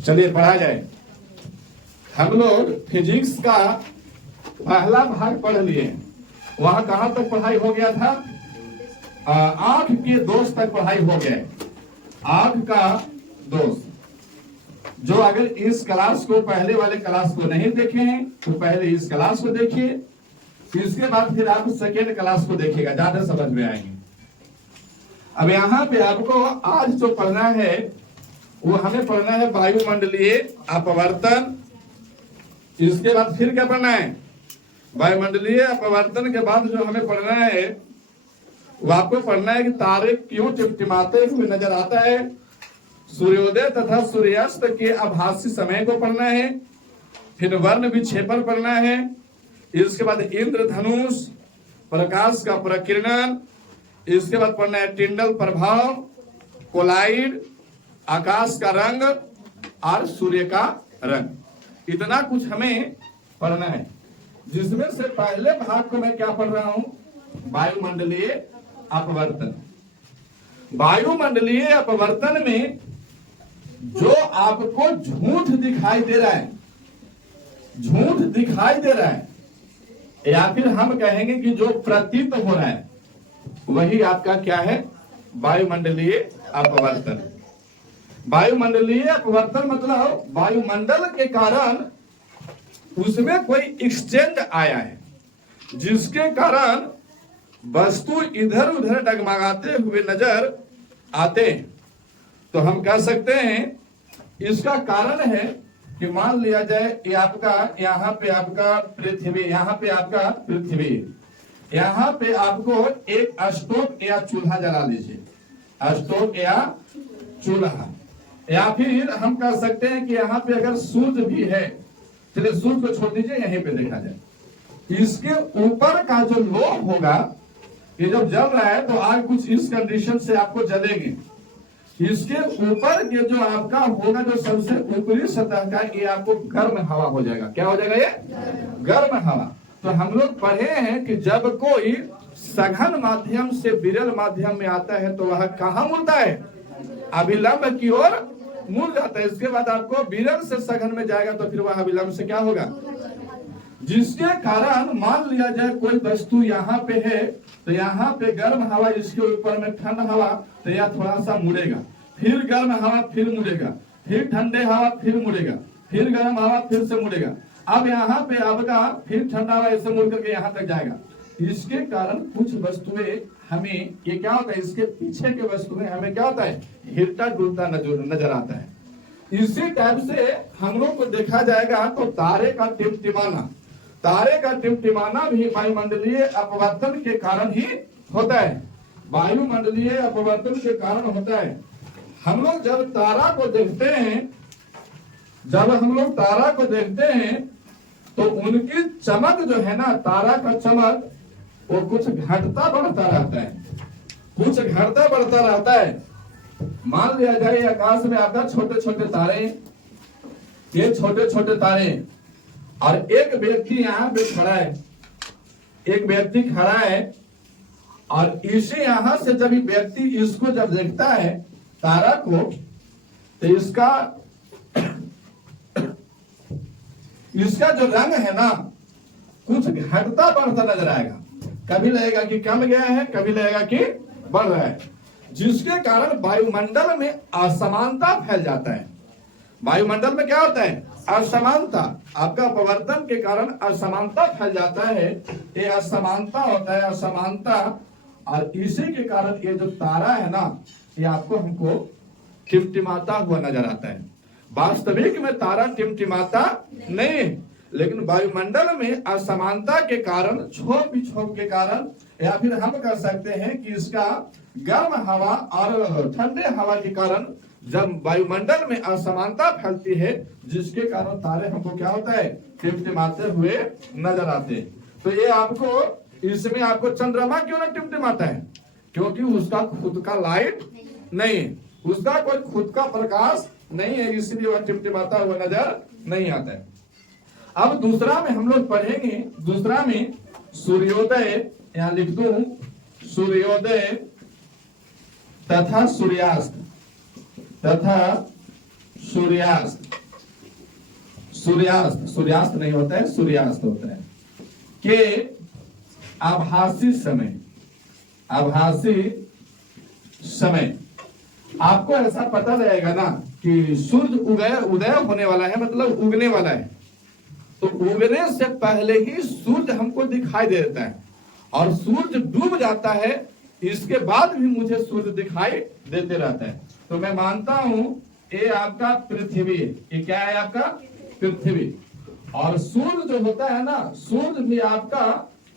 चलिए पढ़ा जाए। हम लोग फिजिक्स का पहला भाग पढ़ लिए। वहां कहां तक पढ़ाई हो गया था? आंख के दोष तक पढ़ाई हो गया। आंख का दोष जो अगर इस क्लास को, पहले वाले क्लास को नहीं देखे हैं तो पहले इस क्लास को देखिए, इसके बाद फिर आप सेकेंड क्लास को देखिएगा, ज्यादा समझ में आएंगे। अब यहाँ पे आपको आज जो पढ़ना है वो हमें पढ़ना है वायुमंडलीय अपवर्तन। इसके बाद फिर क्या पढ़ना है? वायुमंडलीय अपवर्तन के बाद जो हमें पढ़ना है वो आपको पढ़ना है कि तारे क्यों टिमटिमाते हुए नजर आता है। सूर्योदय तथा सूर्यास्त के आभासी समय को पढ़ना है। फिर वर्ण विक्षेपण पढ़ना है। इसके बाद इंद्रधनुष, प्रकाश का प्रकीर्णन। इसके बाद पढ़ना है टिंडल प्रभाव, कोलाइड, आकाश का रंग और सूर्य का रंग। इतना कुछ हमें पढ़ना है, जिसमें से पहले भाग को मैं क्या पढ़ रहा हूं? वायुमंडलीय अपवर्तन। वायुमंडलीय अपवर्तन में जो आपको झूठ दिखाई दे रहा है, झूठ दिखाई दे रहा है, या फिर हम कहेंगे कि जो प्रतीत हो रहा है, वही आपका क्या है? वायुमंडलीय अपवर्तन। वायुमंडलीय अपवर्तन मतलब वायुमंडल के कारण उसमें कोई एक्सचेंज आया है, जिसके कारण वस्तु इधर उधर डगमगाते हुए नजर आते हैं। तो हम कह सकते हैं इसका कारण है कि मान लिया जाए ये आपका, यहाँ पे आपका पृथ्वी, यहाँ पे आपका पृथ्वी, यहाँ पे आपको एक स्टोव या चूल्हा जला लीजिए, स्टोव या चूल्हा, या फिर हम कह सकते हैं कि यहाँ पे अगर सूर्य भी है, चलिए सूर्य को छोड़ दीजिए, यहीं पे देखा जाए। इसके ऊपर का जो लोह होगा, ये जब जल रहा है तो आग कुछ इस कंडीशन से आपको जलेगी। इसके ऊपर के जो आपका होगा, जो सबसे ऊपरी सतह का, ये आपको गर्म हवा हो जाएगा। क्या हो जाएगा? ये गर्म हवा। तो हम लोग पढ़े हैं कि जब कोई सघन माध्यम से विरल माध्यम में आता है तो वह कहाँ मुड़ता है? अभिलंब की ओर मुड़ जाता है। इसके बाद आपको विरल से सघन में जाएगा तो फिर वह अभिलंब से क्या होगा? जिसके कारण मान लिया जाए कोई वस्तु यहाँ पे है तो यहाँ पे गर्म हवा, इसके ऊपर में ठंड हवा, तो यह थोड़ा सा मुड़ेगा, फिर गर्म हवा फिर मुड़ेगा, फिर ठंडे हवा फिर मुड़ेगा, फिर गर्म हवा फिर से मुड़ेगा। अब यहाँ पे आपका फिर ठंडा हवा ऐसे मुड़ करके यहाँ तक जाएगा। इसके कारण कुछ वस्तुएं हमें, ये क्या होता है, इसके पीछे के वस्तुएं हमें क्या होता है? हिलता डुलता नजर आता है। इसी टाइप से हम लोग को देखा जाएगा तो तारे का टिमटिमाना, तारे का टिमटिमाना भी वायुमंडलीय अपवर्तन के कारण ही होता है। वायुमंडलीय अपवर्तन के कारण होता है। हम लोग जब तारा को देखते हैं, जब हम लोग तारा को देखते हैं तो उनकी चमक जो है ना, तारा का चमक वो कुछ घटता बढ़ता रहता है, कुछ घटता बढ़ता रहता है। मान लिया जाए आकाश में आपका छोटे छोटे तारे, ये छोटे छोटे तारे, और एक व्यक्ति यहाँ पे खड़ा है, एक व्यक्ति खड़ा है, और इसे यहां से जब व्यक्ति इसको जब देखता है तारा को, तो इसका जो रंग है ना, कुछ घटता बढ़ता नजर आएगा। कभी लगेगा कि कम गया है, कभी लगेगा कि बढ़ रहा है, जिसके कारण वायुमंडल में असमानता फैल जाता है। वायुमंडल में क्या होता है? असमानता। आपका अपवर्तन के कारण असमानता फैल जाता है, ये असमानता होता है, असमानता। और इसी के कारण ये जो तारा है ना, ये आपको हमको टिमटिमाता हुआ नजर आता है। वास्तविक में तारा टिमटिमाता नहीं, लेकिन वायुमंडल में असमानता के कारण, छोप विक्षोभ के कारण, या फिर हम कह सकते हैं कि इसका गर्म हवा और ठंडे हवा के कारण जब वायुमंडल में असमानता फैलती है, जिसके कारण तारे हमको क्या होता है? टिमटिमाते हुए नजर आते हैं। तो ये आपको, इसमें आपको चंद्रमा क्यों ना टिमटिमाता है? क्योंकि उसका खुद का लाइट नहीं है, उसका कोई खुद का प्रकाश नहीं है, इसलिए वह टिमटिमाता हुआ नजर नहीं आता है। अब दूसरा में हम लोग पढ़ेंगे, दूसरा में सूर्योदय, यहां लिख दूं, सूर्योदय तथा सूर्यास्त तथा सूर्यास्त, सूर्यास्त, सूर्यास्त नहीं होता है, सूर्यास्त होता है के आभासी समय, आभासी समय। आपको ऐसा पता रहेगा ना कि सूर्य उदय होने वाला है, मतलब उगने वाला है, तो उगने से पहले ही सूर्य हमको दिखाई देता है, और सूर्य डूब जाता है, इसके बाद भी मुझे सूर्य दिखाई देते रहता है। तो मैं मानता हूं ये आपका पृथ्वी, ये क्या है आपका पृथ्वी, और सूर्य जो होता है ना, सूर्य भी आपका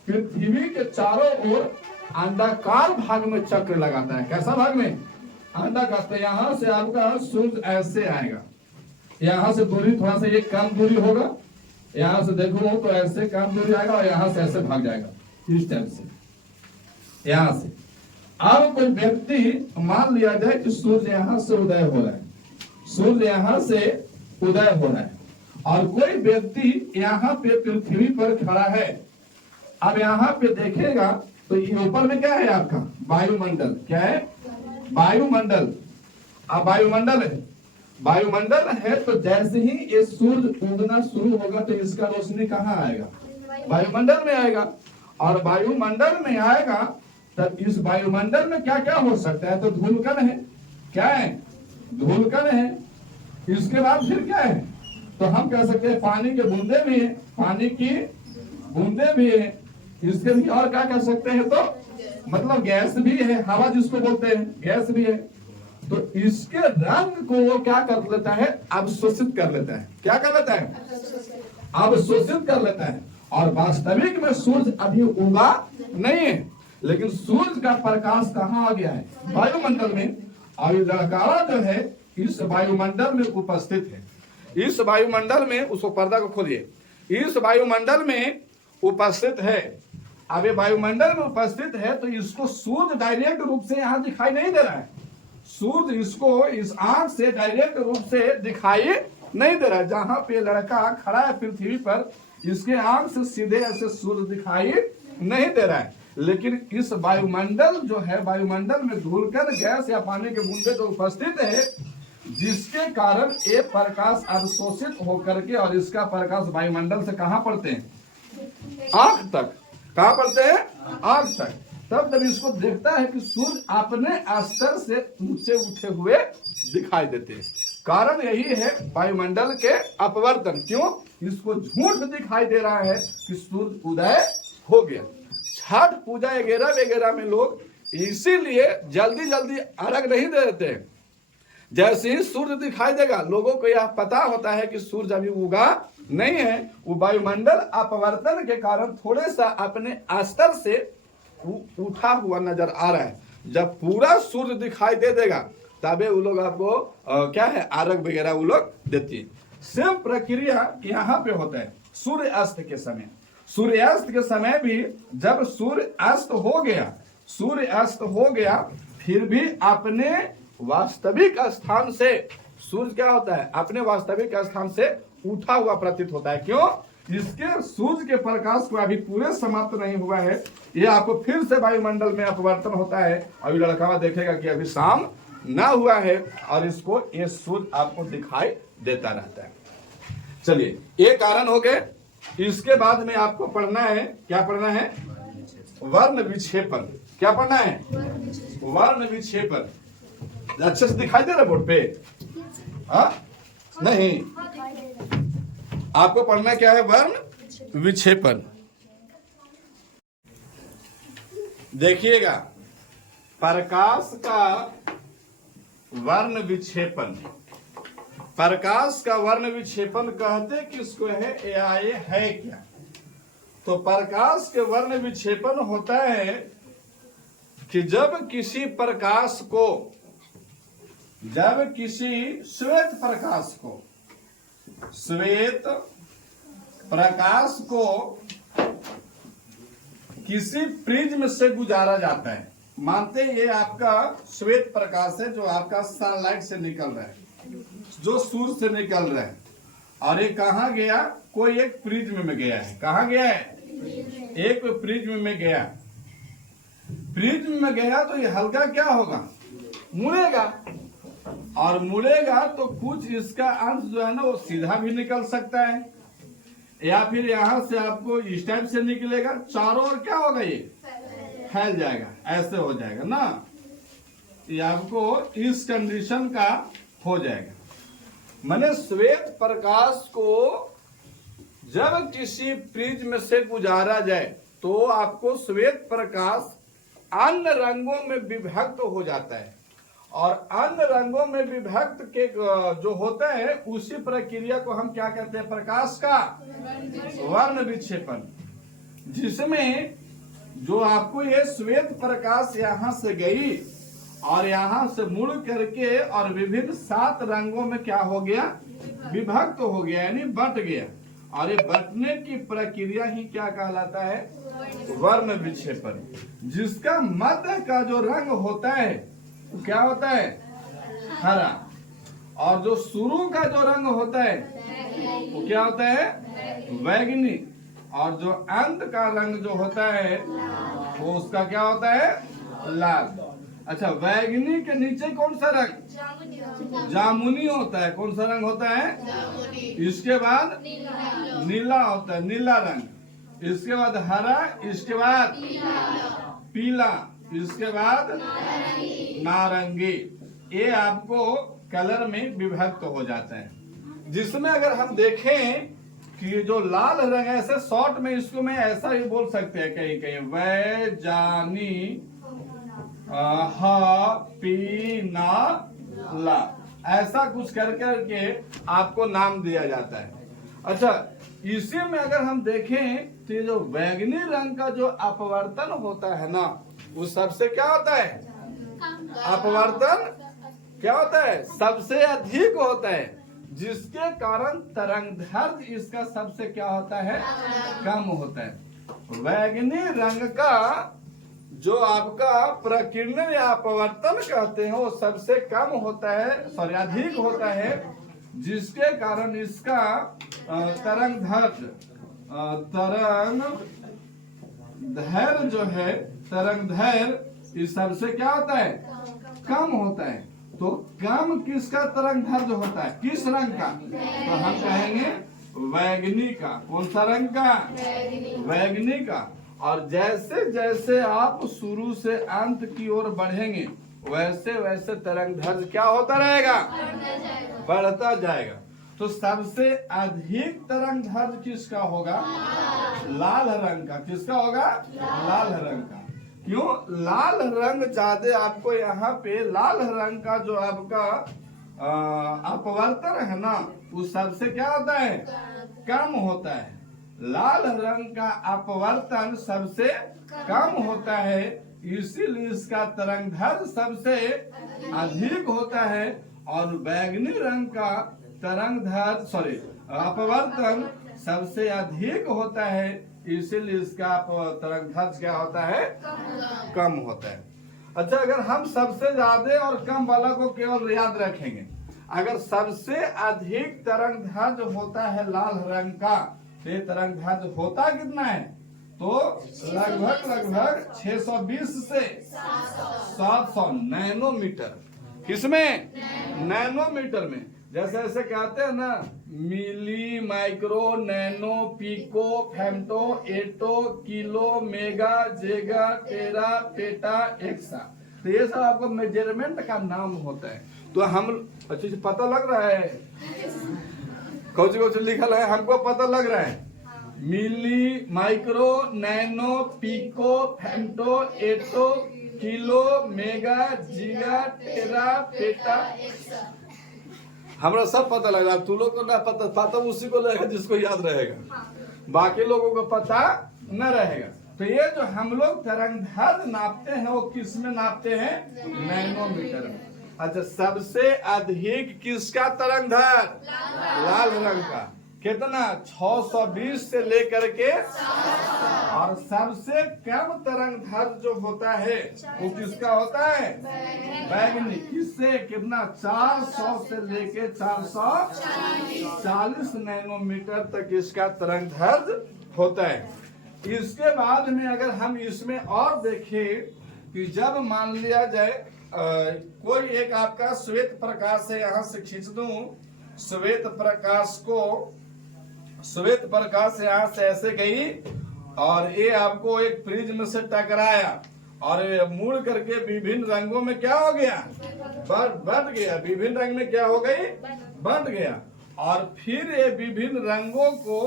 पृथ्वी के चारों ओर अंडाकार भाग में चक्र लगाता है। कैसा भाग में? अंडाकार। तो यहां से आपका सूर्य ऐसे आएगा, यहां से दूरी थोड़ा सा ये कम दूरी होगा, यहां से देखो तो ऐसे कम दूरी आएगा, और यहां से ऐसे भाग जाएगा इस टाइप से, यहां से। अब कोई व्यक्ति मान लिया जाए कि सूर्य यहां से उदय हो रहा है, सूर्य यहां से उदय हो रहा है, और कोई व्यक्ति यहाँ पे पृथ्वी पर खड़ा है। अब यहाँ पे देखेगा तो ये ऊपर में क्या है आपका वायुमंडल, क्या है वायुमंडल। अब वायुमंडल है, वायुमंडल है, तो जैसे ही ये सूर्य उगना शुरू होगा तो इसका रोशनी कहाँ आएगा? वायुमंडल में आएगा, और वायुमंडल में आएगा तब इस वायुमंडल में क्या क्या हो सकता है? तो धूलकण है, क्या है? धूलकण है। इसके बाद फिर क्या है? तो हम कह सकते हैं पानी के बूंदे भी है, पानी की बूंदे भी है। इसके भी और क्या कह सकते हैं? तो मतलब गैस भी है, हवा जिसको बोलते हैं, गैस भी है। तो इसके रंग को वो क्या कर लेता है? अवशोषित कर लेता है। क्या कर लेता है? अवशोषित कर लेता है। और वास्तविक में सूर्य अभी उगा नहीं है, लेकिन सूर्य का प्रकाश कहाँ आ गया है? वायुमंडल में। और लड़का जो है इस वायुमंडल में उपस्थित है, इस वायुमंडल में, उसको पर्दा को खोलिए, इस वायुमंडल में उपस्थित है। अब ये वायुमंडल में उपस्थित है तो इसको सूर्य डायरेक्ट रूप से यहाँ दिखाई नहीं दे रहा है, सूर्य इसको इस आंख से डायरेक्ट रूप से दिखाई नहीं दे रहा है। जहां पे लड़का खड़ा है पृथ्वी पर, इसके आंख से सीधे ऐसे सूर्य दिखाई नहीं दे रहा है, लेकिन इस वायुमंडल जो है, वायुमंडल में धूलकण, गैस या पानी के बूंदे जो उपस्थित है, जिसके कारण ये प्रकाश अवशोषित होकर के, और इसका प्रकाश वायुमंडल से कहां पड़ते हैं? आंख तक। कहां पड़ते हैं? आंख तक। तब जब इसको देखता है कि सूर्य अपने स्तर से ऊंचे उठे हुए दिखाई देते हैं। कारण यही है वायुमंडल के अपवर्तन। क्यों? इसको झूठ दिखाई दे रहा है कि सूर्य उदय हो गया। छठ पूजा वगैरह वगैरह में लोग इसीलिए जल्दी जल्दी अर्घ नहीं दे देते हैं। जैसे ही सूर्य दिखाई देगा, लोगों को यह पता होता है कि सूर्य अभी उगा नहीं है, वो वायुमंडल अपवर्तन के कारण थोड़े सा अपने स्तर से उठा हुआ नजर आ रहा है। जब पूरा सूर्य दिखाई दे देगा तबे वो लोग आपको क्या है, अर्घ वगैरह वो लोग देती है। सेम प्रक्रिया यहाँ पे होता है सूर्य अस्त के समय। सूर्यास्त के समय भी जब सूर्य अस्त हो गया, सूर्य अस्त हो गया, फिर भी अपने वास्तविक स्थान से सूर्य क्या होता है? अपने वास्तविक स्थान से उठा हुआ प्रतीत होता है। क्यों? इसके सूर्य के प्रकाश को अभी पूरे समाप्त नहीं हुआ है, ये आपको फिर से वायुमंडल में अपवर्तन होता है। अभी लड़का देखेगा कि अभी शाम ना हुआ है, और इसको ये सूर्य आपको दिखाई देता रहता है। चलिए, ये कारण हो गए। इसके बाद में आपको पढ़ना है, क्या पढ़ना है? वर्ण विक्षेपण। क्या पढ़ना है? वर्ण विक्षेपण। अच्छे से दिखाई दे रहा है बोर्ड पे? नहीं, आपको पढ़ना क्या है? वर्ण विक्षेपण। देखिएगा, प्रकाश का वर्ण विक्षेपण। प्रकाश का वर्ण विक्षेपण कहते किसको है? ये है क्या? तो प्रकाश के वर्ण विक्षेपण होता है कि जब किसी प्रकाश को, जब किसी श्वेत प्रकाश को, श्वेत प्रकाश को किसी प्रिज्म से गुजारा जाता है। मानते हैं ये आपका श्वेत प्रकाश है जो आपका सनलाइट से निकल रहा है, जो सूर्य से निकल रहा है, और ये कहाँ गया? कोई एक प्रिज्म में गया है। कहाँ गया है? एक प्रिज्म में गया। प्रिज्म में गया तो ये हल्का क्या होगा? मुड़ेगा। और मुड़ेगा तो कुछ इसका अंश जो है ना वो सीधा भी निकल सकता है, या फिर यहां से आपको इस टाइप से निकलेगा, चारों ओर क्या होगा, ये फैल जाएगा, ऐसे हो जाएगा ना। ये आपको इस कंडीशन का हो जाएगा। माने श्वेत प्रकाश को जब किसी प्रिज्म से गुजारा जाए तो आपको श्वेत प्रकाश अन्य रंगों में विभक्त हो जाता है, और अन्य रंगों में विभक्त के जो होता है उसी प्रक्रिया को हम क्या कहते हैं, प्रकाश का वर्ण विक्षेपण, जिसमें जो आपको ये श्वेत प्रकाश यहां से गई और यहां से मुड़ करके और विभिन्न 7 रंगों में क्या हो गया, विभक्त हो गया, यानी बट गया। और ये बटने की प्रक्रिया ही क्या कहलाता है, वर्ण विक्षेपण, जिसका मध्य का जो रंग होता है वो क्या होता है, हरा, और जो शुरू का जो रंग होता है वो क्या होता है, बैंगनी, और जो अंत का रंग जो होता है वो उसका क्या होता है, लाल। अच्छा, बैंगनी के नीचे कौन सा रंग, जामुनी होता है। कौन सा रंग होता है, इसके बाद नीला होता है, नीला रंग, इसके बाद हरा, इसके बाद पीला, इसके बाद नारंगी। ये आपको कलर में विभक्त हो जाता है, जिसमें अगर हम देखें कि जो लाल रंग है, ऐसे शॉर्ट में इसको मैं ऐसा ही बोल सकते हैं कहीं कहीं, वैजानी पीना ला, ऐसा कुछ कर करके आपको नाम दिया जाता है। अच्छा, इसी में अगर हम देखें तो ये जो बैंगनी रंग का जो अपवर्तन होता है ना, वो सबसे क्या होता है, अपवर्तन क्या होता है, सबसे अधिक होता है, जिसके कारण तरंगदैर्घ्य इसका सबसे क्या होता है, कम होता है। बैंगनी रंग का जो आपका प्रकीर्णन या अपवर्तन कहते हैं वो सबसे कम होता है, सॉरी अधिक होता है, जिसके कारण इसका तरंगदैर्घ्य जो है, तरंगदैर्घ्य इस सबसे क्या होता है, कम होता है। तो कम किसका तरंगदैर्घ्य होता है, किस रंग का, तो हम कहेंगे बैंगनी का। कौन सा रंग का, बैंगनी का। और जैसे जैसे आप शुरू से अंत की ओर बढ़ेंगे वैसे वैसे तरंगदैर्घ्य क्या होता रहेगा, बढ़ता जाएगा। तो सबसे अधिक तरंगदैर्घ्य किसका होगा, लाल रंग का। किसका होगा, लाल रंग का। क्यों, लाल रंग ज्यादा आपको यहाँ पे लाल रंग का जो आपका अपवर्तन है ना, वो सबसे क्या होता है, कम होता है। लाल रंग का अपवर्तन सबसे कम होता है, इसीलिए इसका तरंगदैर्घ्य सबसे अधिक होता है। और बैंगनी रंग का तरंगदैर्घ्य अपवर्तन सबसे अधिक होता है, इसीलिए इसका तरंगदैर्घ्य क्या होता है, कम होता है। अच्छा, अगर हम सबसे ज्यादा और कम वाला को केवल याद रखेंगे, अगर सबसे अधिक तरंगदैर्घ्य होता है लाल रंग का, ये तरंगदैर्घ्य होता कितना है, तो लगभग 620 से 700 नैनोमीटर। किसमें, नैनोमीटर में। जैसे ऐसे कहते हैं ना, मिली, माइक्रो, नैनो, पिको, फेम्टो, एटो, किलो, मेगा, जेगा, टेरा, पेटा, एक्सा, तो ये सब आपको मेजरमेंट का नाम होता है। तो हम अच्छे से पता लग रहा है, कौन लिखल है हमको पता लग रहा है, मिली, माइक्रो, नैनो, पिको, फेम्टो, एटो, किलो, मेगा, जीगा, टेरा, पेटा, हमरा सब पता लग रहा है। तू लोग को ना पता उसी को लगेगा जिसको याद रहेगा, बाकी लोगों को पता न रहेगा। तो ये जो हम लोग तरंगदैर्घ्य नापते हैं वो किस में नापते हैं, नैनोमीटर में। अच्छा, सबसे अधिक किसका तरंगदैर्घ्य, लाल रंग का। कितना, 620 से लेकर के, और सबसे कम तरंगदैर्घ्य जो होता है वो किसका होता है, बैंगनी। किससे, कितना, 400 से लेके 440 नैनोमीटर तक इसका तरंगदैर्घ्य होता है। इसके बाद में अगर हम इसमें और देखें कि जब मान लिया जाए कोई एक आपका श्वेत प्रकाश है, यहां से खींच दूं श्वेत प्रकाश को, श्वेत प्रकाश यहां से ऐसे गई और ये आपको एक प्रिज्म से टकराया और ये मुड़ करके विभिन्न रंगों में क्या हो गया, बट गया, विभिन्न रंग में क्या हो गई, बट गया। और फिर ये विभिन्न रंगों को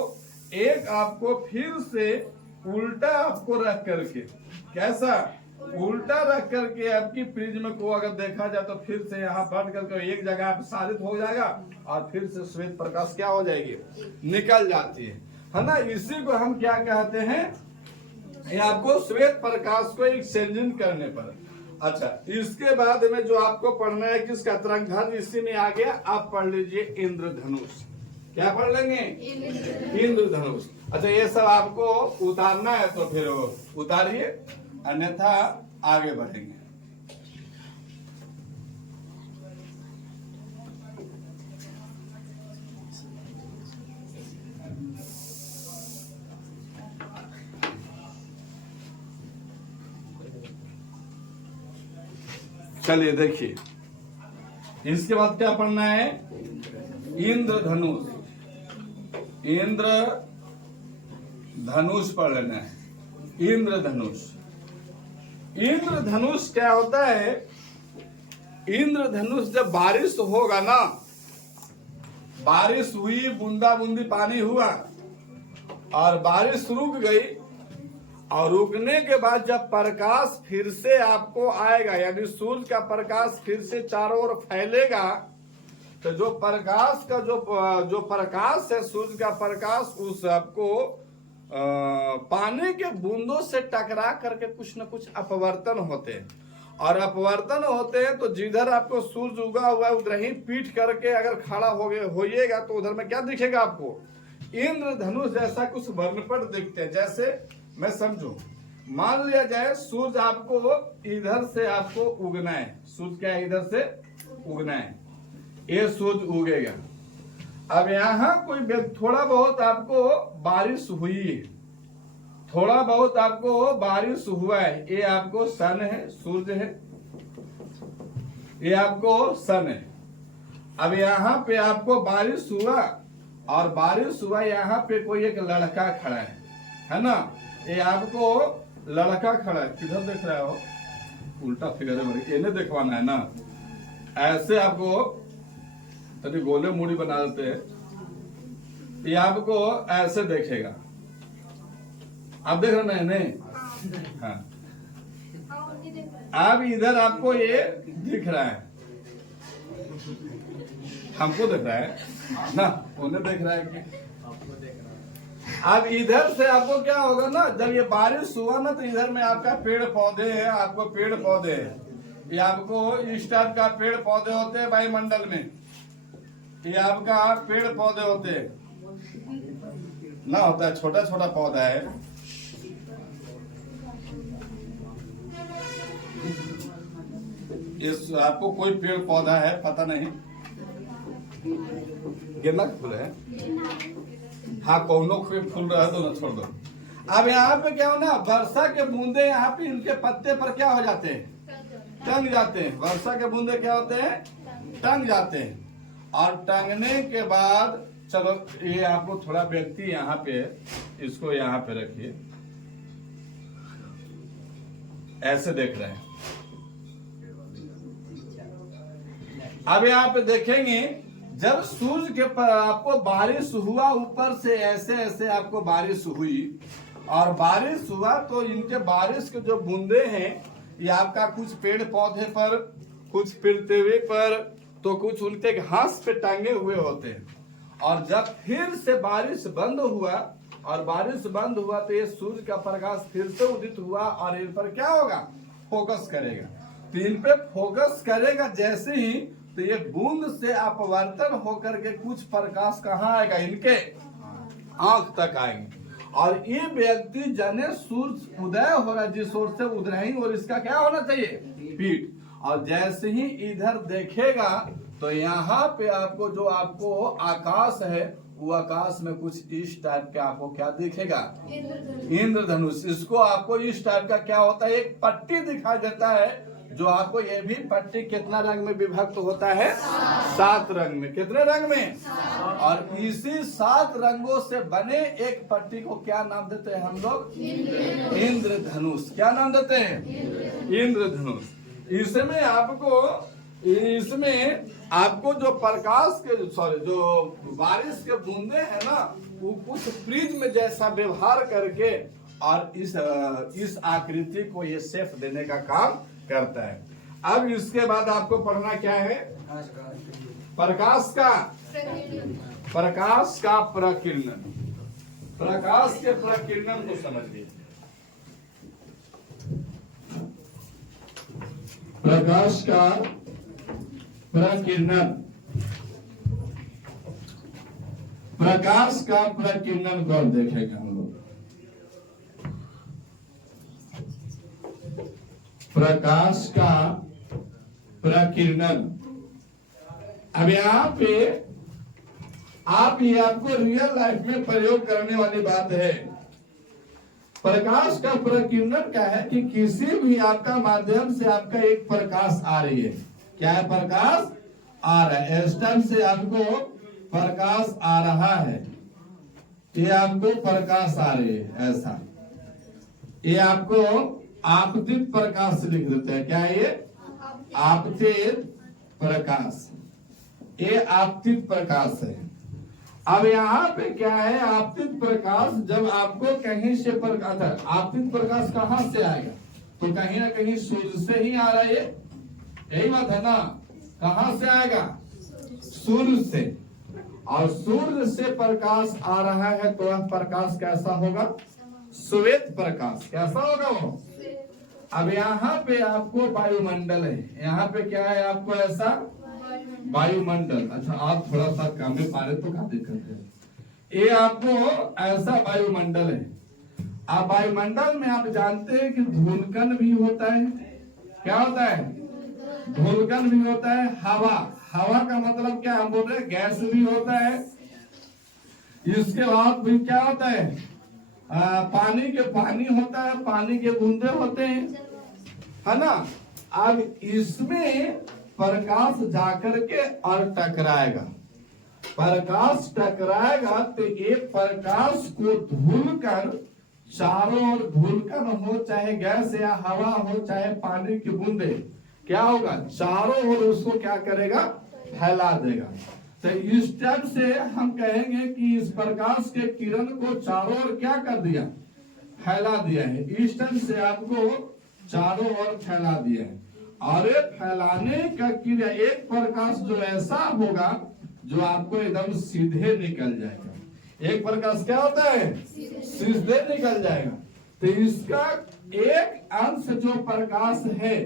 एक आपको फिर से उल्टा आपको रख करके, कैसा उल्टा रख करके आपकी प्रिज्म को अगर देखा जाए तो फिर से यहाँ बढ़ करके एक जगह प्रसारित हो जाएगा और फिर से श्वेत प्रकाश क्या हो जाएगी, निकल जाती है ना। इसी को हम क्या कहते हैं, ये आपको श्वेत प्रकाश को एक्सचेंजिंग करने पर। अच्छा, इसके बाद में जो आपको पढ़ना है किसका, तरंगधर्म, इसी में आ गया। आप पढ़ लीजिए इंद्रधनुष। क्या पढ़ लेंगे, इंद्रधनुष। अच्छा, ये सब आपको उतारना है तो फिर उतारिए, अन्यथा आगे बढ़ेंगे। चलिए देखिए, इसके बाद क्या पढ़ना है, इंद्रधनुष। इंद्रधनुष पढ़ लेना है। इंद्रधनुष, इंद्रधनुष क्या होता है, इंद्रधनुष जब बारिश होगा ना, बारिश हुई, बूंदा बूंदी पानी हुआ और बारिश रुक गई और रुकने के बाद जब प्रकाश फिर से आपको आएगा, यानी सूर्य का प्रकाश फिर से चारों ओर फैलेगा, तो जो प्रकाश का जो प्रकाश है, सूर्य का प्रकाश, उस आपको पानी के बूंदों से टकरा करके कुछ न कुछ अपवर्तन होते हैं। और अपवर्तन होते हैं तो जिधर आपको सूर्य उगा हुआ है उधर ही पीठ करके अगर खड़ा होइएगा तो उधर में क्या दिखेगा आपको, इंद्रधनुष जैसा कुछ वर्णपट दिखते हैं। जैसे मैं समझू, मान लिया जाए सूर्य आपको इधर से आपको उगना है, सूर्य क्या इधर से उगना है, ये सूर्य उगेगा। अब यहाँ कोई थोड़ा बहुत आपको बारिश हुई है, थोड़ा बहुत आपको बारिश हुआ है, ये आपको सन है, सूर्य है, ये आपको सन है। अब यहाँ पे आपको बारिश हुआ और बारिश हुआ, यहाँ पे कोई एक लड़का खड़ा है ना, ये आपको लड़का खड़ा है, किधर देख रहा हो, उल्टा फिगर है, इन्हें देखवाना है ना, ऐसे आपको तभी गोले मूड़ी बना देते हैं, ये आपको ऐसे देखेगा। आप देख रहे हैं नहीं, हाँ, अब इधर आपको ये दिख रहा है, हमको देख रहा है ना, उन्हें देख रहा है कि अब इधर से आपको क्या होगा ना, जब ये बारिश हुआ ना तो इधर में आपका पेड़ पौधे हैं, आपको पेड़ पौधे हैं, ये आपको इस टाइप का पेड़ पौधे होते हैं वायुमंडल में, ये आपका पेड़ पौधे होते हैं ना, होता है छोटा छोटा पौधा है, इस आपको कोई पेड़ पौधा है पता नहीं, गेंदा का फूल है, हाँ, कौनो फूल रहा तो ना छोड़ दो। अब यहाँ पे क्या हो ना, वर्षा के बूंदे यहाँ पे इनके पत्ते पर क्या हो जाते हैं, टंग जाते हैं। वर्षा के बूंदे क्या होते हैं, टंग जाते हैं। और टंगने के बाद चलो ये आपको थोड़ा व्यक्ति यहाँ पे, इसको यहाँ पे रखिए, ऐसे देख रहे हैं। अब यहाँ पे देखेंगे जब सूर्य के पर आपको बारिश हुआ, ऊपर से ऐसे ऐसे आपको बारिश हुई और बारिश हुआ तो इनके बारिश के जो बूंदे हैं ये आपका कुछ पेड़ पौधे पर, कुछ पृथ्वी पर, तो कुछ उनके घास पे टांगे हुए होते हैं। और जब फिर से बारिश बंद हुआ और बारिश बंद हुआ तो ये सूर्य का प्रकाश फिर से उदित हुआ और इन पर क्या होगा, फोकस करेगा। तो इन पे फोकस करेगा जैसे ही, तो ये बूंद से अपवर्तन होकर के कुछ प्रकाश कहाँ आएगा, इनके आंख तक आएंगे। और ये व्यक्ति जने सूर्य उदय हो रहा है जिस ओर से उदय और इसका क्या होना चाहिए, पीठ। और जैसे ही इधर देखेगा तो यहाँ पे आपको जो आपको आकाश है वो आकाश में कुछ इस टाइप का आपको क्या दिखेगा, इंद्रधनुष। इसको आपको इस टाइप का क्या होता है, एक पट्टी दिखाई देता है जो आपको ये भी पट्टी कितना रंग में विभक्त होता है? 7 रंग में। कितने रंग में? और इसी 7 रंगों से बने एक पट्टी को क्या नाम देते हैं हम लोग? इंद्रधनुष। क्या नाम देते हैं? इंद्रधनुष। इसमें आपको जो प्रकाश के जो बारिश के बूंदे हैं ना, वो कुछ प्रिज्म जैसा व्यवहार करके और इस आकृति को ये शेप देने का काम करता है। अब इसके बाद आपको पढ़ना क्या है? प्रकाश का प्रकीर्णन। प्रकाश के प्रकीर्णन को समझिए। प्रकाश का प्रकीर्णन। प्रकाश का प्रकीर्णन कौन देखेगा हम लोग? प्रकाश का प्रकीर्णन। अब यहाँ पे आपको रियल लाइफ में प्रयोग करने वाली बात है। प्रकाश का प्रकीर्णन क्या है कि किसी भी आपका माध्यम से आपका एक प्रकाश आ रही है। क्या है? प्रकाश आ रहा है। एस्टम से आपको प्रकाश आ रहा है, ये आपको प्रकाश आ रही है। ऐसा ये आपको आपतित प्रकाश लिख देते हैं। क्या है ये? आपतित प्रकाश। ये आपतित प्रकाश है। अब यहाँ पे क्या है? आपतित प्रकाश जब आपको कहीं से प्रकाश, आपतित प्रकाश कहाँ से आएगा? तो कहीं ना कहीं सूर्य से ही आ रहा है। यही बात है ना? कहाँ से आएगा? सूर्य से। और सूर्य से प्रकाश आ रहा है तो वह प्रकाश कैसा होगा? श्वेत प्रकाश। कैसा होगा वो? अब यहाँ पे आपको वायुमंडल है। यहाँ पे क्या है आपको? ऐसा वायुमंडल। अच्छा, आप थोड़ा सा कम में पा रहे तो क्या दिक्कत है? ये आपको ऐसा वायुमंडल है। अब वायुमंडल में आप जानते हैं कि धूलकण भी होता है। क्या होता है? धूलकण भी होता है। हवा का मतलब क्या? हम बोल रहे हैं गैस भी होता है। इसके बाद भी क्या होता है? पानी होता है। पानी के बूंदे होते हैं, है ना? अब इसमें प्रकाश जाकर के और टकराएगा। प्रकाश टकराएगा तो ये प्रकाश को धूलकण, चारों ओर धूलकण हो, चाहे गैस या हवा हो, चाहे पानी की बूंदे, क्या होगा? चारों ओर उसको क्या करेगा? फैला देगा। तो इस टाइप से हम कहेंगे कि इस प्रकाश के किरण को चारों ओर क्या कर दिया? फैला दिया है। इस टाइप से आपको चारों ओर फैला दिया है। और फैलाने का क्रिया, एक प्रकाश जो ऐसा होगा जो आपको एकदम सीधे निकल जाएगा। एक प्रकाश क्या होता है? सीधे निकल जाएगा। तो इसका एक अंश जो प्रकाश है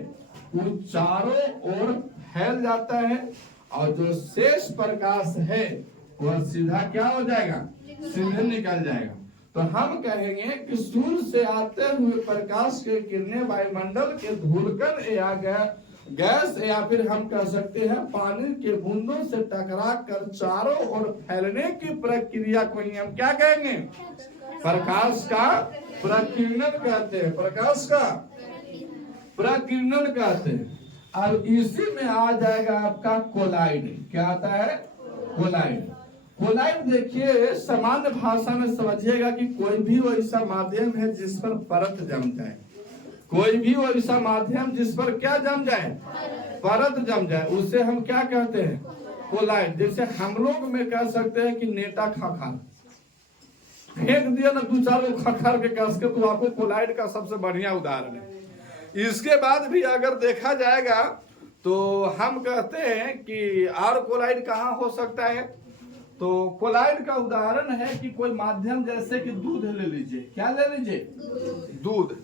वो चारों ओर फैल जाता है, और जो शेष प्रकाश है वह सीधा क्या हो जाएगा? सीधे निकल जाएगा। तो हम कहेंगे कि सूर्य से आते हुए प्रकाश के किरणें वायुमंडल के धूलकण या गैस या फिर हम कह सकते हैं पानी के बूंदों से टकरा कर चारों ओर फैलने की प्रक्रिया को ही हम क्या कहेंगे? प्रकाश का प्रकीर्णन कहते हैं। प्रकाश का प्रकीर्णन कहते हैं। और इसी में आ जाएगा आपका कोलाइड। क्या आता है? कोलाइड। कोलाइड देखिए, सामान्य भाषा में समझिएगा कि कोई भी वैसा माध्यम है जिस पर परत जम जाए। कोई भी वैसा माध्यम जिस पर क्या जम जाए? परत जम जाए, उसे हम क्या कहते हैं? कोलाइड। जैसे हम लोग में कह सकते हैं कि नेटा खखार फेंक दिया ना, 2-4 खखार के कस के, तो आपको कोलाइड का सबसे बढ़िया उदाहरण है। इसके बाद भी अगर देखा जाएगा तो हम कहते हैं कि और कोलाइड कहाँ हो सकता है? तो कोलाइड का उदाहरण है कि कोई माध्यम, जैसे कि दूध ले लीजिए। क्या ले लीजिए? दूध।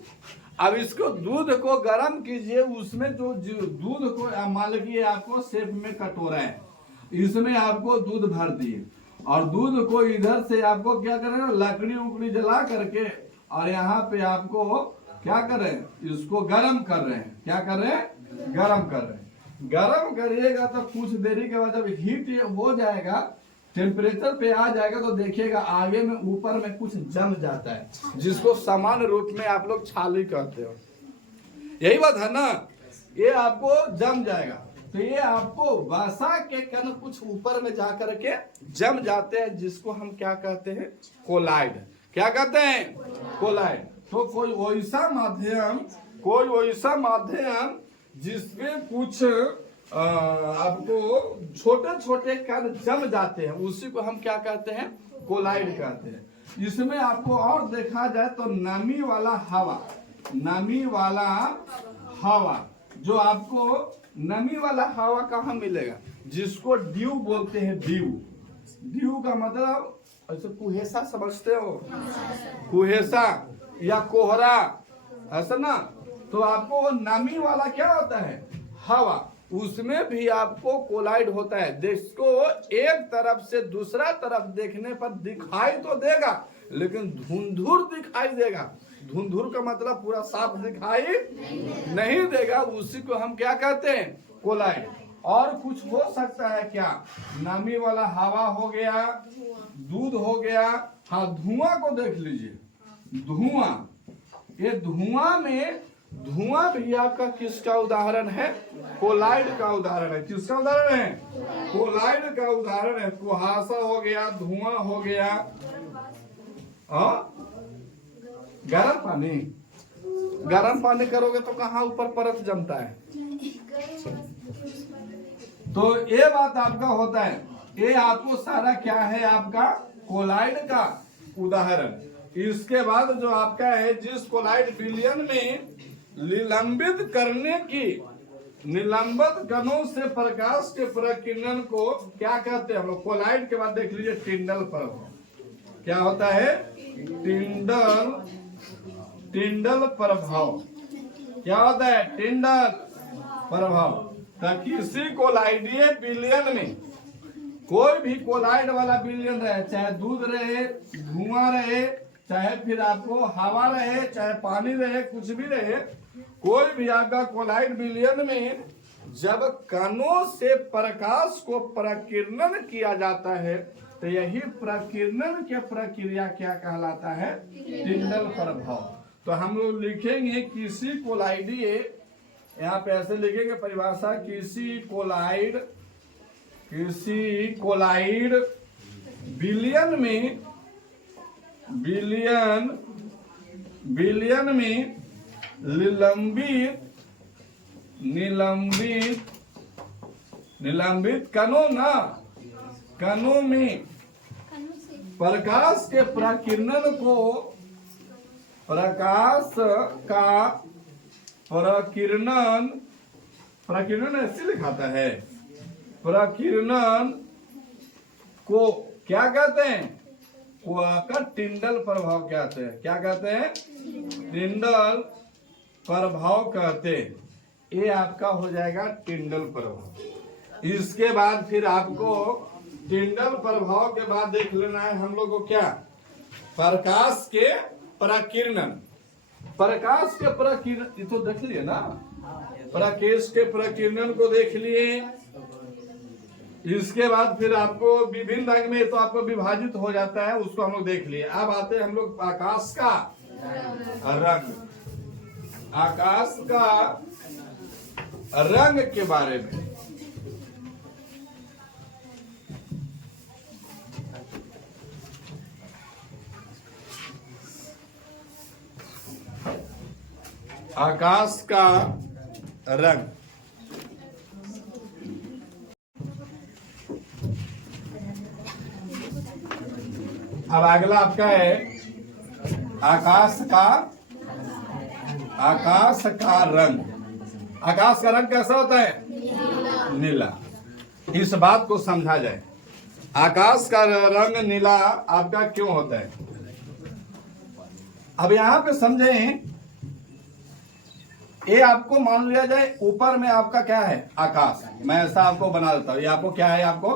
अब इसको दूध को गर्म कीजिए, उसमें जो दूध को मान लीजिए आपको शेप में कटोरा है, इसमें आपको दूध भर दिए और दूध को इधर से आपको क्या करें? लकड़ी उकड़ी जला करके, और यहाँ पे आपको क्या कर रहे हैं? इसको गर्म कर रहे हैं। क्या कर रहे हैं? गर्म कर रहे हैं। गर्म करिएगा तो कुछ देरी के बाद जब हीट हो जाएगा, टेम्परेचर पे आ जाएगा, तो देखिएगा आगे में ऊपर में कुछ जम जाता है, जिसको सामान्य रूप में आप लोग छाली कहते हो। यही बात है ना? ये आपको जम जाएगा। तो ये आपको वसा के कण कुछ ऊपर में जाकर के जम जाते हैं, जिसको हम क्या कहते हैं, कोलाइड। क्या कहते हैं, कोलाइड। तो कोई वैसा माध्यम जिसमें कुछ आपको छोटे छोटे कण जम जाते हैं, उसी को हम क्या कहते हैं, कोलाइड कहते हैं। इसमें आपको और देखा जाए तो नमी वाला हवा जो आपको नमी वाला हवा कहाँ मिलेगा, जिसको ड्यू बोलते हैं। ड्यू का मतलब ऐसे कुहेसा समझते हो, कुहेसा या कोहरा, ऐसा ना। तो आपको वो नमी वाला क्या होता है, हवा, उसमें भी आपको कोलाइड होता है, जिसको एक तरफ से दूसरा तरफ देखने पर दिखाई तो देगा, लेकिन धुंधुर दिखाई देगा। धुंधुर का मतलब पूरा साफ दिखाई नहीं देगा, उसी को हम क्या कहते हैं, कोलाइड। और कुछ हो सकता है क्या, नमी वाला हवा हो गया, दूध हो गया, हाँ धुआं को देख लीजिए, धुआं। ये धुआं भी आपका किसका उदाहरण है, कोलाइड का उदाहरण है। किसका उदाहरण है, कोलाइड का उदाहरण है। कुहासा हो गया, धुआं हो गया, गर्म पानी करोगे तो कहाँ ऊपर परत जमता है। तो ये बात आपका होता है। ये आपको सारा क्या है, आपका कोलाइड का उदाहरण। इसके बाद जो आपका है, जिस कोलाइड विलयन में निलंबित कणों से प्रकाश के प्रकीर्णन को क्या कहते हैं हम लोग। कोलाइड के बाद देख लीजिए टिंडल प्रभाव। क्या होता है, टिंडल प्रभाव। क्या होता है, टिंडल प्रभाव। तो किसी कोलाइडीय विलयन में, कोई भी कोलाइड वाला विलयन रहे, चाहे दूध रहे, धुआं रहे, चाहे फिर आपको हवा रहे, चाहे पानी रहे, कुछ भी रहे, कोई भी आपका कोलाइड विलयन में जब कणों से प्रकाश को प्रकीर्णन किया जाता है, तो यही प्रकीर्णन के प्रक्रिया क्या कहलाता है, टिंडल प्रभाव। तो हम लोग लिखेंगे किसी कोलाइडीय, यहाँ पे ऐसे लिखेंगे परिभाषा, किसी कोलाइड विलयन में निलंबित कणों में प्रकाश के प्रकीर्णन को, प्रकाश का प्रकीर्णन ऐसे लिखाता है, प्रकीर्णन को क्या कहते हैं, को आपका टिंडल प्रभाव कहते हैं। क्या कहते हैं, टिंडल प्रभाव कहते हैं। ये आपका हो जाएगा टिंडल प्रभाव। इसके बाद फिर आपको टिंडल प्रभाव के बाद देख लेना है हम लोग को क्या, प्रकाश के प्रकीर्णन। प्रकाश के प्रकीर्णन, ये तो देख लिए ना, प्रकाश के प्रकीर्णन को देख लिए। इसके बाद फिर आपको विभिन्न रंग में, तो आपको विभाजित हो जाता है, उसको हम लोग देख लिए। अब आते हैं हम लोग आकाश का रंग। आकाश का रंग के बारे में आकाश का रंग, अब अगला आपका है आकाश का रंग। आकाश का रंग कैसा होता है, नीला। इस बात को समझा जाए, आकाश का रंग नीला आपका क्यों होता है। अब यहां पे समझें, ये आपको मान लिया जाए ऊपर में आपका क्या है, आकाश। मैं ऐसा आपको बना देता हूं, ये आपको क्या है, आपको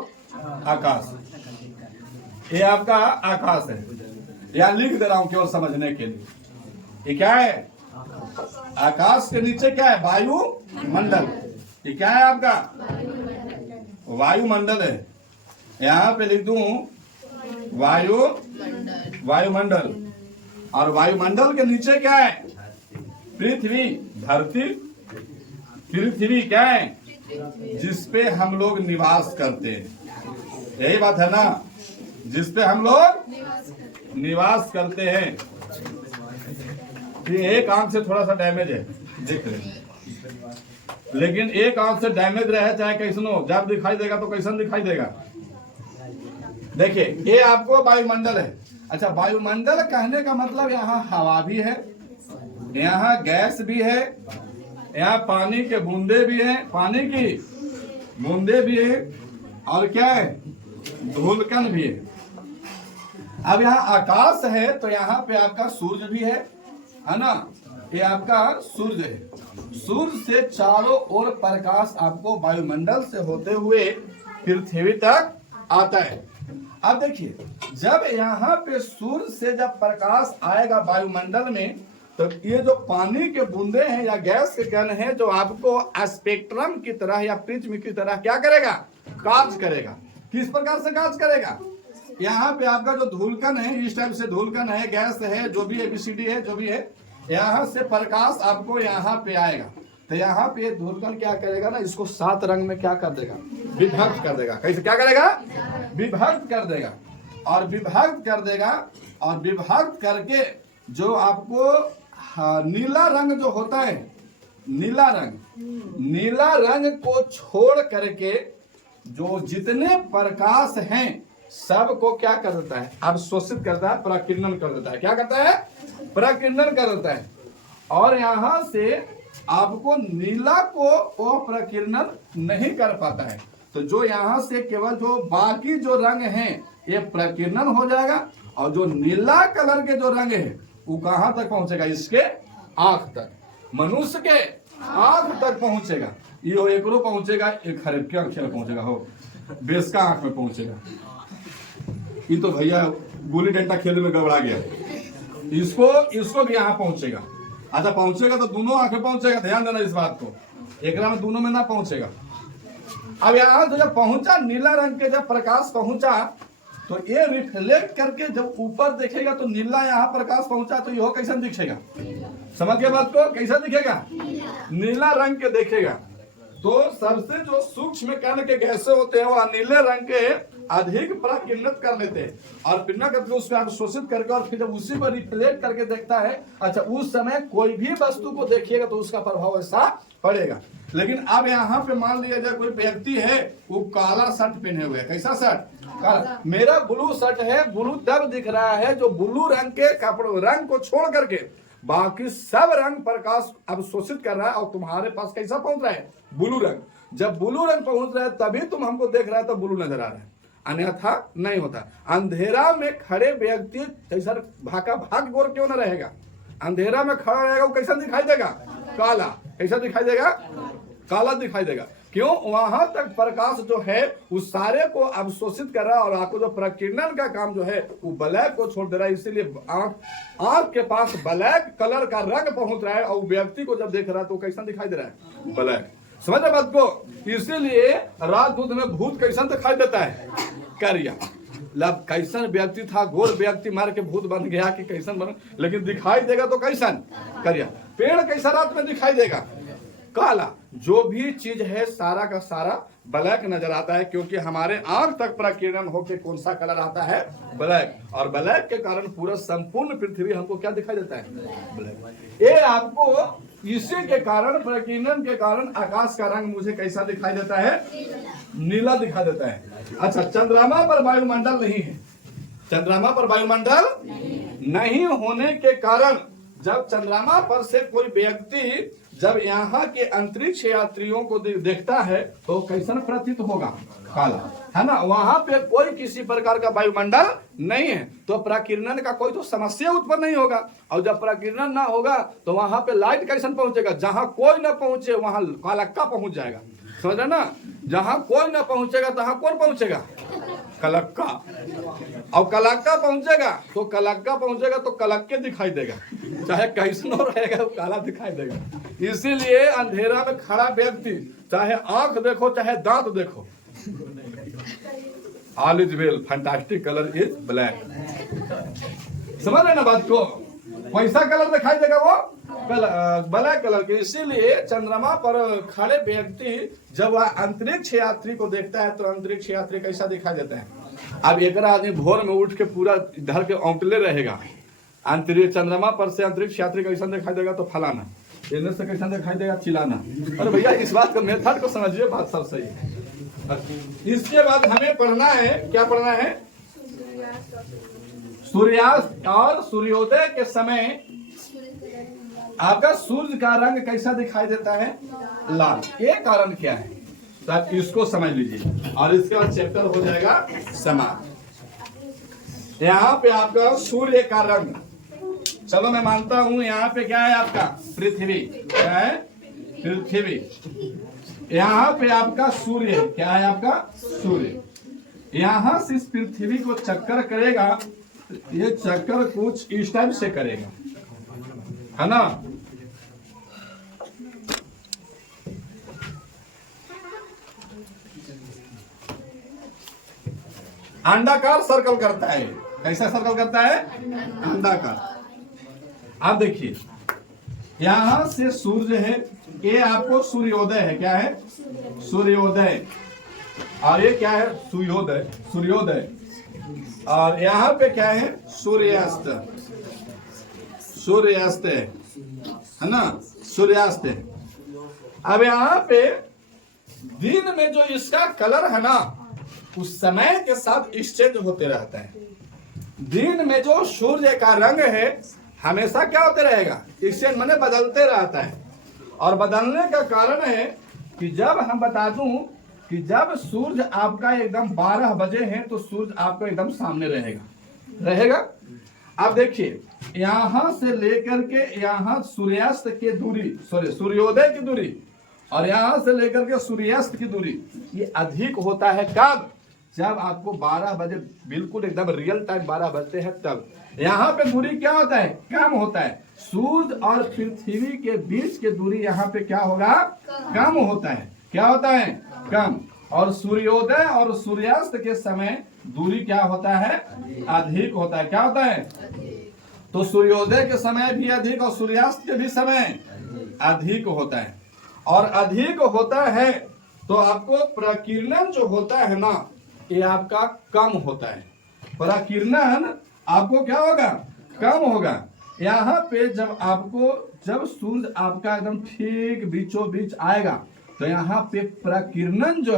आकाश, ये आपका आकाश है। यहां लिख दे रहा हूं केवल समझने के लिए। ये क्या है, आकाश के नीचे क्या है, वायुमंडल। ये क्या है आपका, वायुमंडल है। यहां पे लिख दूं वायुमंडल। और वायुमंडल के नीचे क्या है, पृथ्वी, धरती। पृथ्वी क्या है? जिसपे हम लोग निवास करते हैं। यही बात है ना, जिसपे हम लोग निवास करते हैं। ये एक आंख से थोड़ा सा डैमेज है, देख रहे, लेकिन एक आंख से डैमेज रहे चाहे कैसन हो, जब दिखाई देगा तो कैसन दिखाई देगा। देखिए ये आपको वायुमंडल है। अच्छा, वायुमंडल कहने का मतलब यहाँ हवा भी है, यहाँ गैस भी है, यहाँ पानी के बूंदे भी हैं, पानी की बूंदे भी है, और क्या है, धूलकण भी है। अब यहाँ आकाश है तो यहाँ पे आपका सूर्य भी है ना, ये आपका सूर्य है। सूर्य से चारों ओर प्रकाश आपको वायुमंडल से होते हुए पृथ्वी तक आता है। अब देखिए, जब यहाँ पे सूर्य से जब प्रकाश आएगा वायुमंडल में, तो ये जो पानी के बूंदे हैं या गैस के कण हैं, जो आपको स्पेक्ट्रम की तरह या प्रिज्म की तरह क्या करेगा, कार्य करेगा। किस प्रकार से कार्य करेगा? यहाँ पे आपका जो धूलकण है, इस टाइप से धूलकण है, गैस है, जो भी एबीसीडी है, जो भी है, यहाँ से प्रकाश आपको यहाँ पे आएगा। तो यहाँ पे धूलकण क्या करेगा ना, इसको 7 रंग में क्या कर देगा, विभक्त कर देगा। कैसे क्या करेगा? विभक्त कर देगा। और विभक्त कर देगा, और विभक्त करके जो आपको नीला रंग जो होता है, नीला रंग को छोड़ करके जो जितने प्रकाश हैं सबको क्या कर देता है, अवशोषित करता है, प्रकीर्णन कर देता है। क्या करता है? प्रकीर्णन कर देता है। और यहाँ से आपको नीला को वो प्रकीर्णन नहीं कर पाता है। तो जो यहाँ से केवल जो बाकी जो रंग हैं ये प्रकीर्णन हो जाएगा, और जो नीला कलर के जो रंग है वो कहाँ तक पहुंचेगा, इसके आंख तक, मनुष्य के आंख तक पहुंचेगा। ये एकरो पहुंचेगा, एक खरीद के आंख में पहुंचेगा, हो बेस का आंख में पहुंचेगा। ये तो भैया गुल्ली डंडा खेलने में गड़बड़ा गया, इसको भी यहाँ पहुंचेगा। अच्छा, पहुंचेगा तो दोनों आंख में पहुंचेगा, ध्यान देना इस बात को, एक में दोनों में ना पहुंचेगा। अब यहाँ तो जब पहुंचा, नीला रंग के जब प्रकाश पहुंचा, तो ये रिफ्लेक्ट करके जब ऊपर देखेगा तो नीला यहाँ प्रकाश पहुंचा, तो यह कैसा दिखेगा, समझ के बात को, कैसा दिखेगा, नीला रंग के देखेगा। तो सबसे जो सूक्ष्म कण के गैसें होते हैं वो नीले रंग के अधिक प्रकीर्णित कर लेते हैं, और किरणा करके उसको अवशोषित करके, और फिर जब उसी को रिफ्लेक्ट करके देखता है, अच्छा उस समय कोई भी वस्तु को देखिएगा तो उसका प्रभाव ऐसा पड़ेगा। लेकिन अब यहाँ पे मान लिया जाए कोई व्यक्ति है, वो काला शर्ट पहने हुए है। कैसा शर्ट? काला। मेरा ब्लू शर्ट है, ब्लू तब दिख रहा है जो ब्लू रंग के कपड़ों रंग को छोड़ करके बाकी सब रंग प्रकाश अवशोषित कर रहा है, और तुम्हारे पास कैसा पहुंच रहा है, ब्लू रंग। जब ब्लू रंग पहुंच रहा है तभी तुम हमको देख रहा है, तो ब्लू नजर आ रहा है, अन्यथा नहीं होता। अंधेरा में खड़े व्यक्ति कैसा भागा भाग गोर क्यों न रहेगा, अंधेरा में खड़ा रहेगा, वो कैसा दिखाई देगा, काला। कैसा दिखाई देगा, काला दिखाई देगा। क्यों? वहां तक प्रकाश जो है उस सारे को अवशोषित कर रहा है, और आपको जो प्रकीर्णन का काम जो है वो ब्लैक को छोड़ दे रहा है। इसीलिए आंख के पास ब्लैक कलर का रंग पहुंच रहा है, और व्यक्ति को जब देख रहा है तो कैसा दिखाई दे रहा है, ब्लैक। समझ रहे बात को? इसीलिए राजदूत में भूत कैसा दिखाई देता है, करिया। लब कैसन व्यक्ति था, गोर व्यक्ति मार के भूत बन गया कि कैसन बन, लेकिन दिखाई देगा तो कैसन, करिया। पेड़ कैसा रात में दिखाई देगा, काला। जो भी चीज है सारा का सारा ब्लैक नजर आता है, क्योंकि हमारे आंख तक प्रकीर्णन होकर कौन सा कलर आता है, ब्लैक। और ब्लैक के कारण पूरा संपूर्ण पृथ्वी हमको क्या दिखाई देता है, ब्लैक। ये आपको इसी के कारण, प्रकीर्णन के कारण आकाश का रंग मुझे कैसा दिखाई देता है, नीला दिखाई देता है। अच्छा, चंद्रमा पर वायुमंडल नहीं है, चंद्रमा पर वायुमंडल नहीं होने के कारण जब चंद्रमा पर से कोई व्यक्ति जब यहाँ के अंतरिक्ष यात्रियों को देखता है तो कैसा प्रतीत होगा, काला, है ना। वहां पे कोई किसी प्रकार का वायुमंडल नहीं है, तो प्रकीर्णन का कोई तो समस्या उत्पन्न नहीं होगा। और जब प्रकीर्णन ना होगा तो वहां पे लाइट कैसा पहुंचेगा, जहां कोई ना पहुंचे वहां कालक्का पहुंच जाएगा, समझ रहे ना। जहां कोई ना पहुंचेगा तहां कौन पहुंचेगा, कलक्का। और कलक्का पहुंचेगा तो कलक्के दिखाई देगा, चाहे कैसन रहेगा वो काला दिखाई देगा। इसीलिए अंधेरा में खड़ा व्यक्ति चाहे आंख देखो चाहे दांत देखो, all is well, fantastic colour is black. समझ रहे ना बात को? कैसा कलर दिखाई देगा वो, ब्लैक कलर के। इसीलिए चंद्रमा पर खड़े व्यक्ति जब वह अंतरिक्ष यात्री को देखता है तो अंतरिक्ष यात्री कैसा दिखाई देता है। अब एक आदमी भोर में उठ के पूरा इधर के औंटले रहेगा, अंतरिक्ष चंद्रमा पर से अंतरिक्ष यात्री कैसा दिखाई देगा तो फलाना, इधर से कैसा दिखाई देगा चिल्लाना। अरे भैया इस बात का मेथड को समझिए, बात सब सही है। इसके बाद हमें पढ़ना है, क्या पढ़ना है? सूर्यास्त और सूर्योदय के समय आपका सूर्य का रंग कैसा दिखाई देता है? लाल। ये कारण क्या है? तो आप इसको समझ लीजिए और इसके बाद चैप्टर हो जाएगा समाप्त। यहाँ पे आपका सूर्य का रंग, चलो मैं मानता हूं यहाँ पे क्या है आपका? पृथ्वी। क्या है? पृथ्वी। यहाँ पे आपका सूर्य है। क्या है आपका? सूर्य। यहां से इस पृथ्वी को चक्कर करेगा, ये चक्कर कुछ इस टाइप से करेगा, है ना? अंडाकार सर्कल करता है। कैसा सर्कल करता है? अंडाकार। आप देखिए यहां से सूर्य है, ये आपको सूर्योदय है। क्या है? सूर्योदय। और ये क्या है? सूर्योदय। सूर्योदय। और यहाँ पे क्या है? सूर्यास्त। सूर्यास्त है ना? सूर्यास्त है। अब यहाँ पे दिन में जो इसका कलर है ना, उस समय के साथ एक्सचेंज होते रहता है। दिन में जो सूर्य का रंग है हमेशा क्या होते रहेगा? एक्सचेंज माने बदलते रहता है। और बदलने का कारण है कि जब हम बता दूं कि जब सूर्य आपका एकदम 12 बजे है तो सूर्य आपको एकदम सामने रहेगा। अब देखिए यहां से लेकर के यहां सूर्यास्त की दूरी, सूर्योदय की दूरी और यहां से लेकर के सूर्यास्त की दूरी ये अधिक होता है। कब? जब आपको 12 बजे बिल्कुल एकदम रियल टाइम 12 बजते हैं तब। यहाँ पे दूरी क्या होता है? कम होता है। सूर्य और पृथ्वी के बीच की दूरी यहाँ पे क्या होगा? कम होता है। क्या होता है? कम। और सूर्योदय और सूर्यास्त के समय दूरी क्या होता है? अधिक होता है। क्या होता है? तो सूर्योदय के समय भी अधिक और सूर्यास्त के भी समय अधिक होता है। और अधिक होता है तो आपको प्रकीर्णन जो होता है ना, ये आपका कम होता है। प्रकीर्णन आपको क्या होगा? कम होगा। यहाँ पे जब सूर्य आपका एकदम ठीक बीचों बीच आएगा तो यहाँ पे प्रकीर्णन जो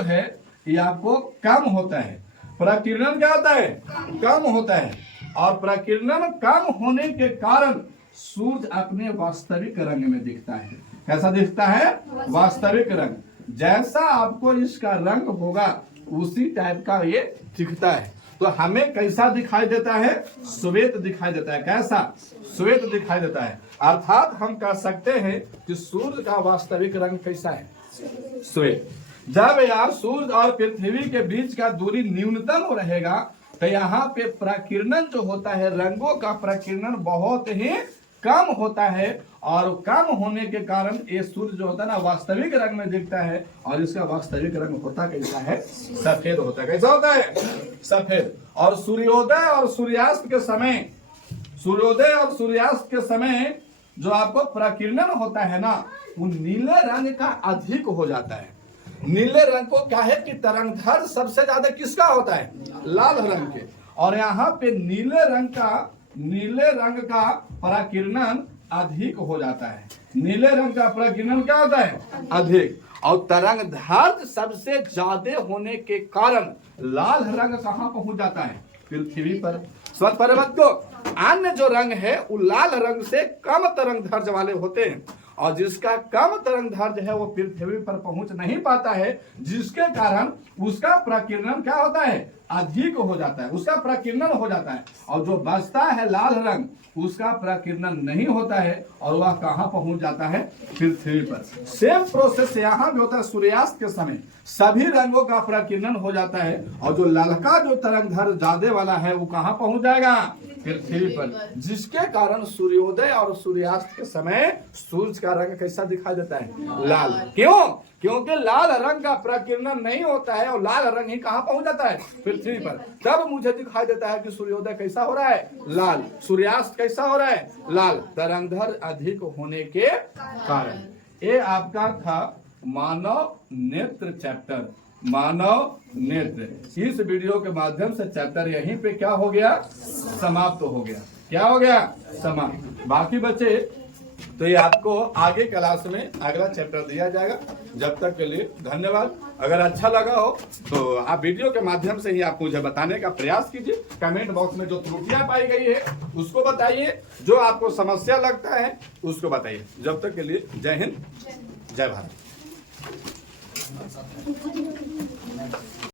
है ये आपको कम होता है। प्रकीर्णन क्या होता है? कम होता है। और प्रकीर्णन कम होने के कारण सूर्य अपने वास्तविक रंग में दिखता है। कैसा दिखता है? वास्तविक रंग। जैसा आपको इसका रंग होगा उसी टाइप का ये दिखता है। तो हमें कैसा दिखाई देता है? श्वेत दिखाई देता है। कैसा? श्वेत दिखाई देता है। अर्थात हम कह सकते हैं कि सूर्य का वास्तविक रंग कैसा है? श्वेत। जब यार सूर्य और पृथ्वी के बीच का दूरी न्यूनतम रहेगा तो यहाँ पे प्रकीर्णन जो होता है, रंगों का प्रकीर्णन बहुत ही कम होता है। और कम होने के कारण ये सूर्य जो होता है ना वास्तविक रंग में दिखता है। और इसका वास्तविक रंग होता कैसा है? सफेद होता है। कैसा होता है? सफेद। और सूर्योदय और सूर्यास्त के समय जो आपको प्रकीर्णन होता है ना, वो नीले रंग का अधिक हो जाता है। नीले रंग को क्या है कि तरंगधर सबसे ज्यादा किसका होता है? लाल रंग के। और यहाँ पे नीले रंग का प्रकीर्णन अधिक हो जाता है। नीले रंग का प्रकीर्णन क्या होता है? अधिक। और तरंगधर सबसे ज्यादा होने के कारण लाल रंग कहाँ पहुंच जाता है? पृथ्वी पर। स्वतः पर्वत को अन्य जो रंग है वो लाल रंग से कम तरंगधर्ज वाले होते हैं। और जिसका कम तरंगधर्ज है वो पृथ्वी पर पहुंच नहीं पाता है, जिसके कारण उसका प्रकीर्णन क्या होता है? अधिक हो जाता है। उसका प्रकीर्णन हो जाता है। और जो बचता है लाल रंग, उसका प्रकीर्णन नहीं होता है और वह कहां पहुंच जाता है? पृथ्वी पर। सेम प्रोसेस यहाँ भी होता है। सूर्यास्त के समय सभी रंगों का प्रकीर्णन हो जाता है और जो ललका जो तरंगधर्ज ज्यादा वाला है वो कहां पहुंच जाएगा? पृथ्वी पर, जिसके कारण सूर्योदय और सूर्यास्त के समय सूर्य का रंग कैसा दिखाई देता है? लाल। क्यों? क्योंकि लाल रंग का प्रकीर्णन नहीं होता है और लाल रंग ही कहां पहुंच जाता है? पृथ्वी पर। तब मुझे दिखाई देता है कि सूर्योदय कैसा हो रहा है? लाल। सूर्यास्त कैसा हो रहा है? लाल। तरंगधर अधिक होने के कारण। ये आपका था मानव नेत्र चैप्टर, मानव नेत्र। इस वीडियो के माध्यम से चैप्टर यहीं पे क्या हो गया? समाप्त हो गया। क्या हो गया? समाप्त। बाकी बचे तो ये आपको आगे क्लास में अगला चैप्टर दिया जाएगा। जब तक के लिए धन्यवाद। अगर अच्छा लगा हो तो आप वीडियो के माध्यम से ही आप मुझे बताने का प्रयास कीजिए। कमेंट बॉक्स में जो त्रुटियां पाई गई है उसको बताइए, जो आपको समस्या लगता है उसको बताइए। जब तक के लिए जय हिंद, जय भारत।